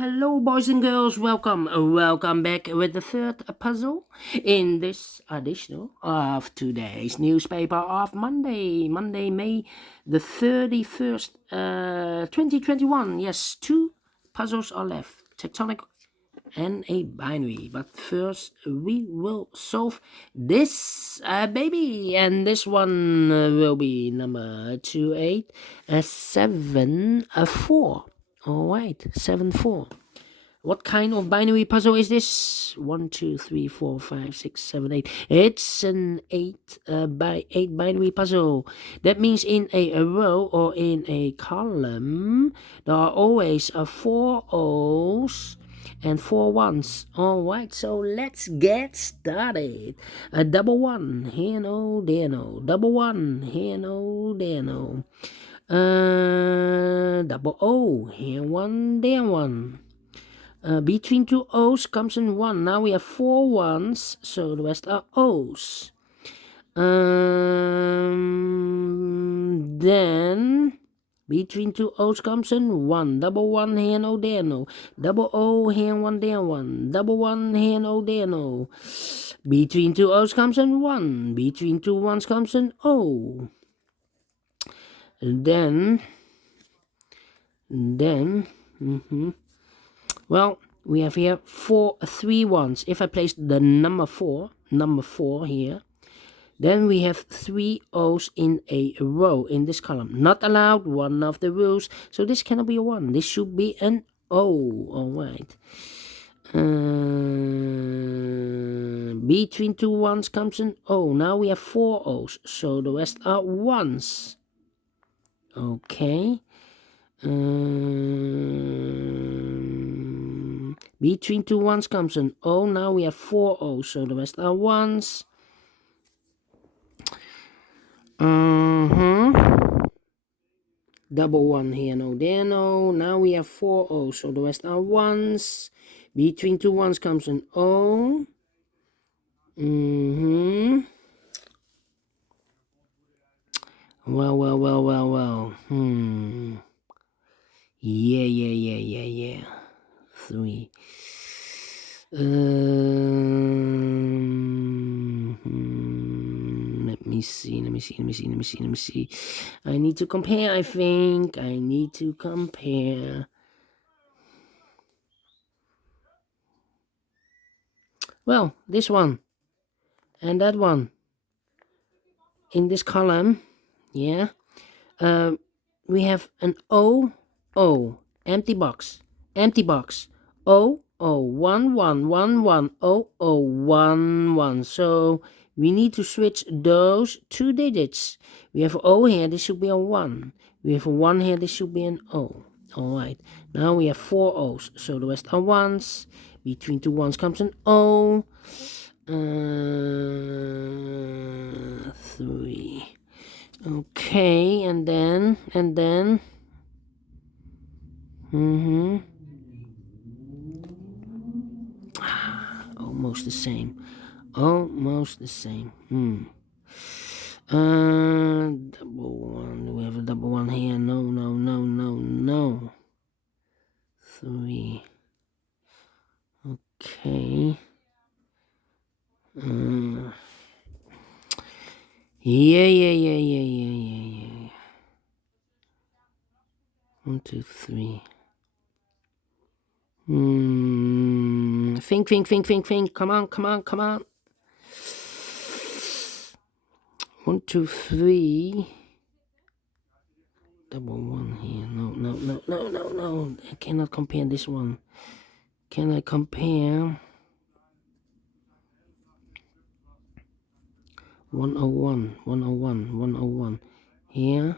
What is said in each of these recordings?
hello, boys and girls. Welcome back with the third puzzle in this edition of today's newspaper of Monday, May the 31st, 2021. Yes, two puzzles are left, tectonic and a binary. But first, we will solve this baby, and this one will be number 2874. Alright, 7-4. What kind of binary puzzle is this? 1, 2, 3, 4, 5, 6, 7, 8. It's an 8 by 8 binary puzzle. That means in a row or in a column, there are always 4 O's and 4 ones. Alright, so let's get started. A double 1, here no, there no. Double 1, here no, there no. Double O, here 1, there 1. Between 2 O's comes in 1. Now we have 4 ones, so the rest are O's. Then between 2 O's comes in 1. Double 1, here no, there no. Double O, here 1, there 1. Double 1, here no, there no. Between 2 O's comes in 1. Between 2 ones comes in O. Then, well, we have here 3 ones. If I place the number 4 here, then we have 3 O's in a row in this column. Not allowed, one of the rules. So this cannot be a 1. This should be an O. Alright. Between 2 ones comes an O. Now we have 4 O's. So the rest are ones. Okay. Between 2 ones comes an O. Now we have 4 O's, so the rest are ones. Double 1 here, no, there, no. Now we have 4 O's, so the rest are ones. Between 2 ones comes an O. Well. Yeah. 3. Let me see. I need to compare, I think. I need to compare. Well, this one and that one in this column, yeah. We have an O, empty box, O, 1, 1, 1, 1, O, 1, 1. So we need to switch those 2 digits. We have O here, this should be a 1. We have a 1 here, this should be an O. Alright, now we have 4 O's, so the rest are ones. Between 2 ones comes an O. 3. Okay, and then almost the same. Double 1. Do we have a double 1 here? No. 3. Okay. Yeah. 1, 2, 3. Think. Come on. 1, 2, 3. Double 1 here. No. I cannot compare this one. Can I compare? 101 here.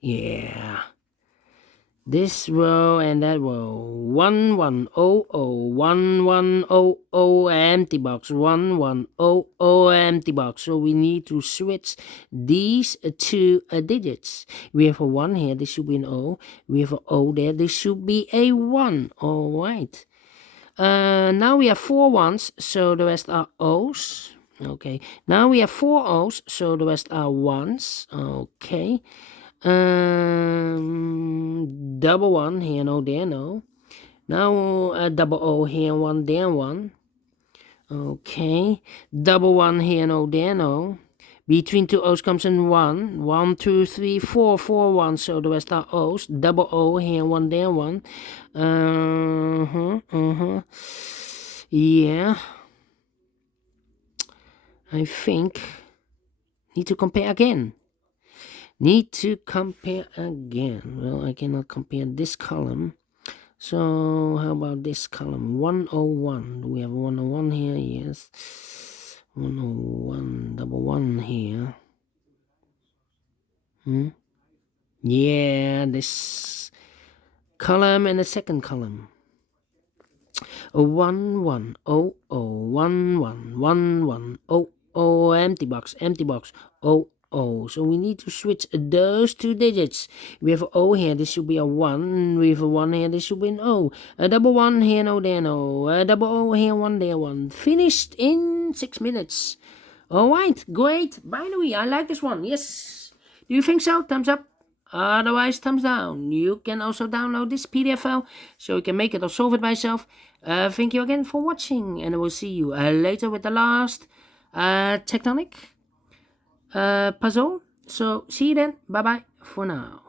Yeah. This row and that row. 1, 1, 0, 1, 1, 0, empty box. 1, 1, 0, empty box. So we need to switch these 2 digits. We have a 1 here, this should be an O. We have an O there, this should be a 1. Alright. Now we have 4 ones, so the rest are O's. Okay. Now we have 4 O's, so the rest are ones. Okay. Double one here, no, there, no. Now double O here, one there, one. Okay, double one here, no, there, no. Between two O's comes in one. 1, 2, 3, 4, 4, 1. So the rest are O's. Double O here, one there, one. Yeah. I think. Need to compare again. Well, I cannot compare this column. So how about this column? 101. Do we have 101 here? Yes. 101, double one here. Yeah, this column and the second column. 1 1 0 0 1 1 1 1 0 0 empty box 0 0. So we need to switch those two digits. We have an O here, this should be a 1. We have a 1 here, this should be an O. A double 1 here, no there, no. A double O here, 1 there, 1. Finished in 6 minutes. Alright, great. Binary, I like this one. Yes. Do you think so? Thumbs up. Otherwise, thumbs down. You can also download this PDF file so you can make it or solve it by yourself. Thank you again for watching, and I will see you later with the last tectonic puzzle. So see you then. Bye bye for now.